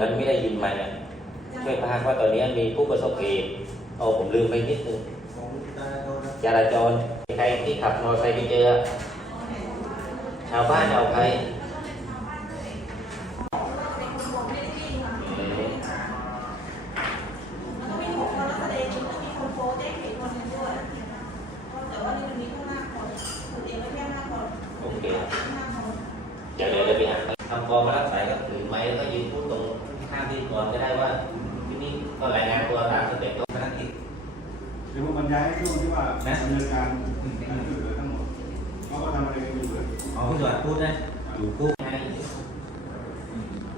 ตรงนั้นไม่ได้ยินมาเนี่ยช่วยพากว่าตอนนี้มีผู้ประสบเหตุโอ้ผมลืมไปนิดนึงของจราจรครับจราจรใครที่ขับมอเตอร์ไซค์ไปเจอ ชาวบ้านเอาใครอืมมันก็มีหกคนแล้วแสดงมันก็มีคนโพสต์ได้เห็นคนหนึงด้วยแต่ว่านี่มันมีแค่ห้าคนคุณเองไม่แค่ห้าคนโอเคห้าคนเดี๋ยวเดี๋ยวเราไปหาทำกองมารับส ยายให้ช่วงที่ว่าดำเนินการการช่วยเหลือทั้งหมดเขาก็ทำอะไรกันอยู่เลยอ๋อคุณจวดพูดนะอยู่คู่ไง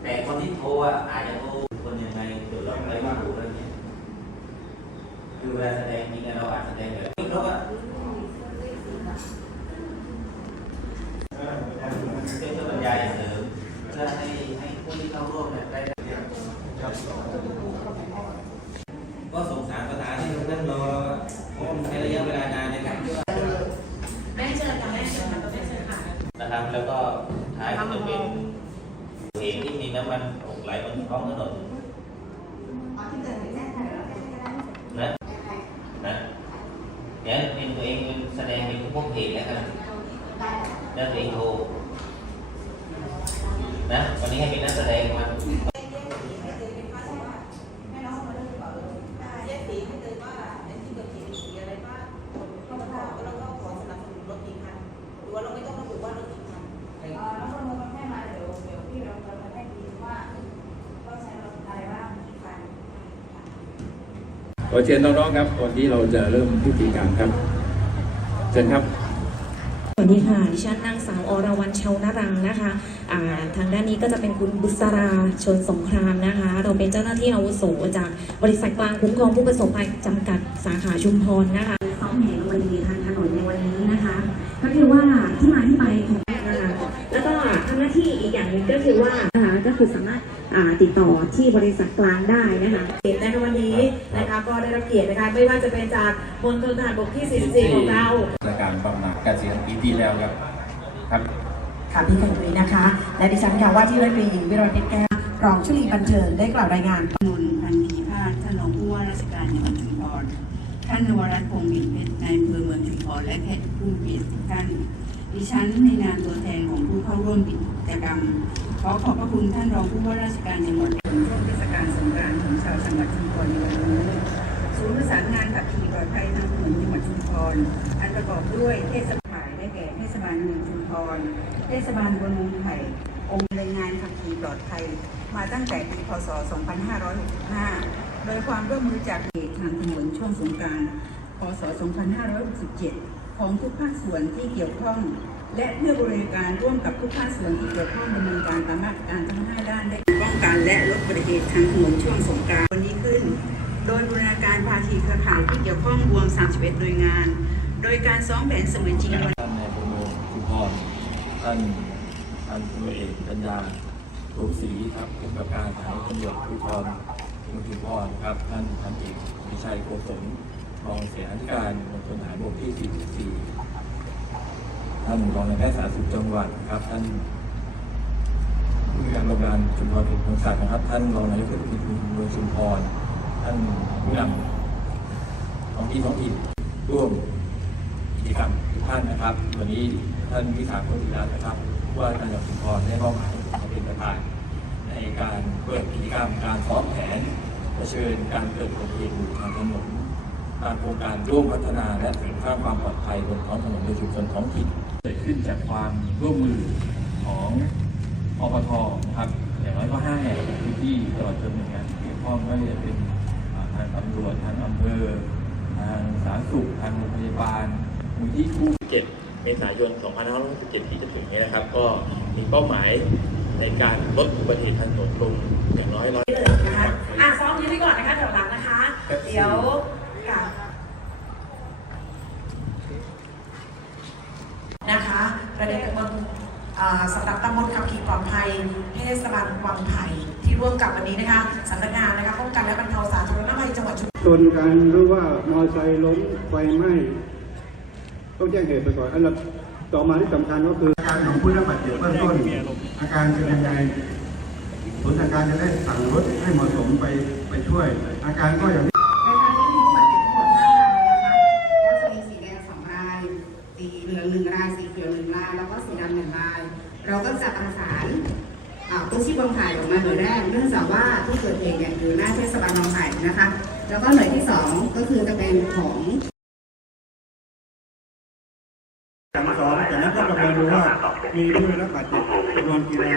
แต่คนที่โทรอะอาจจะโทรคนยังไงเดี๋ยวเราไปว่าดูแล้วเนี่ยคือเวลาแสดงจริงๆเราอาจแสดงแบบนี้เพราะว่าเพื่อจะบรรยายเสริมเพื่อให้ให้ผู้ที่เข้าร่วมเนี่ยได้ก็สงสารภาษาที่ท่านรอเพราะมันใช้ระยะเวลานานในการที่ว่า แม่เชิญค่ะแม่เชิญค่ะแม่เชิญค่ะ นะครับ แล้วก็ท้ายก็จะเป็นเหตุที่มีน้ำมันหกไหลบนท้องถนนนะนะเดี๋ยวเป็นตัวเองแสดงเป็นพวกเหตุแล้วกันแล้วตัวเองโทรนะวันนี้ให้เป็นนักแสดงมาแม่น้องมาด้วยบอกแยกสีให้เลยว่าในที่เกิดเหตุมีสีอะไรบ้างแล้วก็ ขอเชิญน้องๆครับวันนี้เราจะเริ่มพิธีการครับ เชิญครับสวัสดีค่ะดิฉันนางสาวอรวรรณเชาวนารังนะคะทางด้านนี้ก็จะเป็นคุณบุษราชนสงครามนะคะ เราเป็นเจ้าหน้าที่อาวุโสจากบริษัทกลางคุ้มครองผู้ประสบภัยจำกัดสาขาชุมพรนะคะ ทำหน้าที่อีกอย่างหนึงก็คือว่านะคะก็คือสามารถอ่าติดต่อที่บริษัทกลางได้นะคะเกียรติในวันนี้นะคะก็ได้รับเกียรตินะคะไม่ว่าจะเป็นจากมณฑลทหารบกที่ 44 ของเรารายการบำนาญเกษียณปีที่แล้วครับครับค่ะพี่แคนตรีนะคะ และดิฉันค่ะว่าที่ร้อยตรีหญิงวิโรจน์เพชรแก้วรองชุลีบันเทิงได้กล่าวรายงานนนท์พันธีภาคท่านรองผู้ว่าราชการจังหวัดชุมพรท่านนวรัตน์พงศ์บินเพชรนายอำเภอเมืองชุมพรและแขกผู้มีเกียรติทุกท่าน ดิฉันในนามตัวแทนของผู้เข้าร่วมกิจกรรม ขอขอบพระคุณท่านรองผู้ว่าราชการจังหวัดช่วงเทศกาลสงกรานต์ของชาวจังหวัดชุมพรในวันนี้ศูนย์ประสานงานขับขี่ปลอดภัยทางถนนจังหวัดชุมพรอันประกอบด้วยเทศบาลได้แก่เทศบาลเมืองชุมพรเทศบาลบนมุมไผ่องค์รายงานขับขี่ปลอดภัยมาตั้งแต่ปีพศ 2565 โดยความร่วมมือจากเหตุทางถนนช่วงสงกรารพศ 2567 ของทุกภาคส่วนที่เกี่ยวข้อง และเพื่อบริการร่วมกับทุกภาคส่วนที่เกี่ยวข้องดำเนินการตามมาตรการทั้ง 5 ด้านได้ป้องกันและลดอุบัติเหตุทางถนนช่วงสงกรารวันนี้ขึ้น โดยบูรณาการภาคีเครือข่ายที่เกี่ยวข้องรวม 31 หน่วยงาน โดยการซ้อมแผนเสมือนจริงท่านนายพลเมืองชุมพรท่านท่านตัวเอกปัญญาทุกศรีครับผู้กำกับการสถานีตำรวจภูธรเมืองชุมพรครับท่านพันเอกวิชัยโกศล รองเสียอธิการมณฑลทหารบกที่ 44 ท่านรองนายแพทย์สาธารณสุขจังหวัดครับท่านผู้การโรงพยาบาลชุมพรเป็นคนศักดิ์นะครับ ท่านรองนายกเทศมนตรีเมืองชุมพร ท่านผู้นำท้องที่ท้องถิ่นร่วมกิจกรรมทุกท่านนะครับ วันนี้ท่านวิสาขศิลานะครับว่าการจังหวัดชุมพรได้มอบหมายมาเป็นประธานในการเปิดกิจกรรมการซ้อมแผนเผชิญการเกิดอุบัติเหตุทางถนน ตามโครงการร่วมพัฒนาและเสริมสร้างความปลอดภัยบนท้องถนนในชุมชนท้องถิ่นเกิดขึ้นจากความร่วมมือของอปทนะครับอย่างน้อยก็ห้าแห่งในพื้นที่ตลอดจนหน่วยงานที่เกี่ยวข้องไม่ว่าจะเป็นอ่าทางตำรวจทางอำเภอทางสาธารณสุขทางโรงพยาบาลมูลที่คู่7เมษายน 2567 ที่จะถึงนี้นะครับ ก็มีเป้าหมายในการลดอุบัติเหตุทางถนนลงอย่างน้อยร้อยนะคะอะซ้อมยืนไว้ก่อนนะคะแถวหลังนะคะ เดี๋ยวกับนะคะป ระเด็นกับเมืองอ่าสำหรับตำบลขับขี่ปลอดภัยเทศบาลวังไผ่ที่ร่วมกับวันนี้นะคะสำนักงานนะคะป้องกันและบรรเทาสาธารณภัยจังหวัดชุมชนกันหรือว่ามอเตอร์ไซค์ล้มไฟไหม้ต้องแจ้งเหตุไปก่อนอันดับต่อมาที่สำคัญก็คืออาการของผู้ได้รับบาดเจ็บเบื้องต้นอาการเป็นยังไงศูนย์สั่งการจะได้สั่งรถให้เหมาะสมไปไปช่วย อาการก็อย่างที่ เราก็จะประสานอ่าตู้ชีพบางไผ่ออกมาหน่วยแรก เนื่องจากว่าที่เกิดเหตุเนี่ยอยู่หน้าเทศบาลบางไผ่นะคะ แล้วก็หน่วยที่สองก็คือจะเป็นของการสอนจากนั้นก็ประเมินดูว่ามีผู้ได้รับบาดเจ็บจำนวนกี่ราย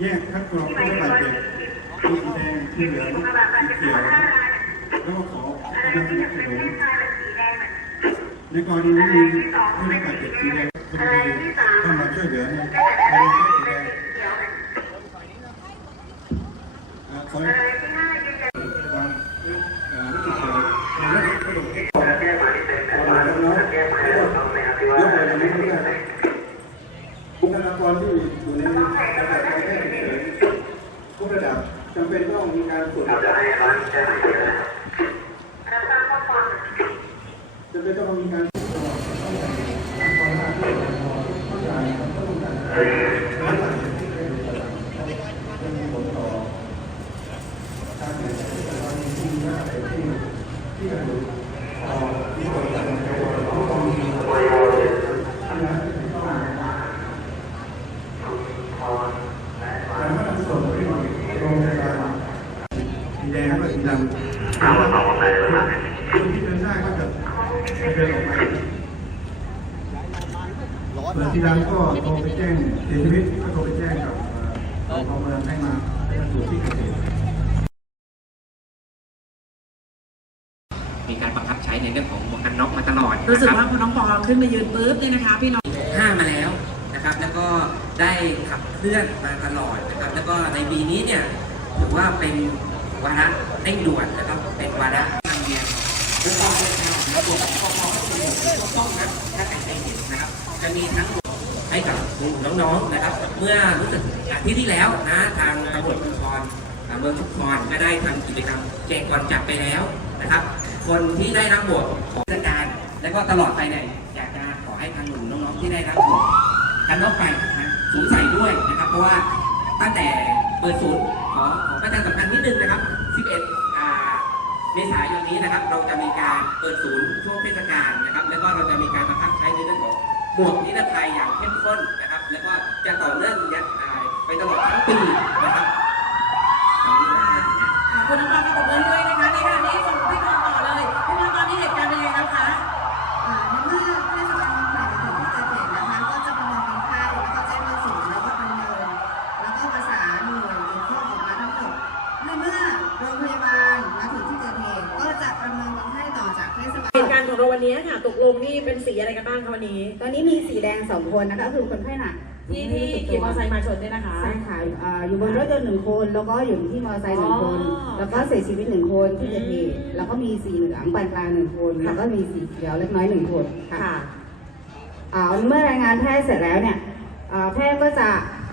แยกคัดกรองผู้ได้รับบาดเจ็บมีสีแดงสีเหลืองสีเขียวนะครับแล้วก็ขอกำลังสนับสนุนในกรณีนี้มีผู้ได้รับบาดเจ็บสีแดงพ อดีเข้ามาช่วยเหลือในกรณีสีแดงอ่าขอวางเอ่อรู้สึกเอ่อเอ่อแล้วก็กระโดดเอ็กซ์บุคลากรที่อยู่ในระดับการแพทย์ฉุกเฉินทุกระดับจำเป็นต้องมีการฝึกจำเป็นต้องมีการการพัฒนาส่งไปโรงพยาบาลสีแดงและสีดำคนที่เดินได้ก็จะเดินออกมา เปิดสีดำก็โทรไปแจ้งเสียชีวิตก็โทรไปแจ้งกับเอ่อสพเมืองให้มาไปตรวจที่เกิดเหตุมีการบังคับใช้ในเรื่องของหมวกกันน็อกมาตลอดรู้สึกนะคว่าบพอน้องปอขึ้นมายืนปุ๊บเนี่ยนะคะพี่น้องห้ามาแล้วนะครับ แล้วก็ได้ขับเคลื่อนมาตลอดนะครับ แล้วก็ในปีนี้เนี่ยถือว่าเป็นวาระเร่งด่วนนะครับ เป็นวาระทางเรียนและก็เป็นแนวของระบบ ต้องนะถ้าใครได้เห็นนะครับ จะมีทั้งให้กับน้องๆนะครับ เมื่อรู้สึกอาทิตย์ที่แล้วนะทางตำรวจภูธรเมืองชุมพรก็ได้ทำกิจกรรมแจกก่อนจับไปแล้วนะครับ คนที่ได้รับบทของราชการ และก็ตลอดไปเนี่ยอยากจะขอให้ทางหนุ่มน้องๆที่ได้รับบทกันนอกไปนะสวมใส่ด้วยนะครับ เพราะว่าตั้งแต่เปิดศูนย์ขอขอประชาสัมพันธ์นิดนึงนะครับ 11อ่าเมษายนนี้นะครับ เราจะมีการเปิดศูนย์ช่วงเทศกาลนะ แล้วก็เราจะมีการบังคับใช้ในเรื่องของหมวกนิรภัยอย่างเข้มข้นนะครับ แล้วก็จะต่อเนื่องยัดอ่าไปตลอดทั้งปีนะครับ การณ์ของเราวันนี้ค่ะตกลงนี่เป็นสีอะไรกันบ้างคะวันนี้ ตอนนี้มีสีแดงสองคนนะคะก็คือคนไข้หนักที่ที่ขี่มอเตอร์ไซค์มาชนเนี่ยนะคะ ใช่ค่ะอ่าอยู่บนรถยนต์หนึ่งคน แล้วก็อยู่ที่มอเตอร์ไซค์หนึ่งคน อ๋อ แล้วก็เสียชีวิตหนึ่งคนที่เกิดเหตุแล้วก็มีสีเหลืองปานกลางหนึ่งคน แล้วก็มีสีเขียวเล็กน้อยหนึ่งคนค่ะ ค่ะ อ่าเมื่อรายงานแพทย์เสร็จแล้วเนี่ยอ่าแพทย์ก็จะ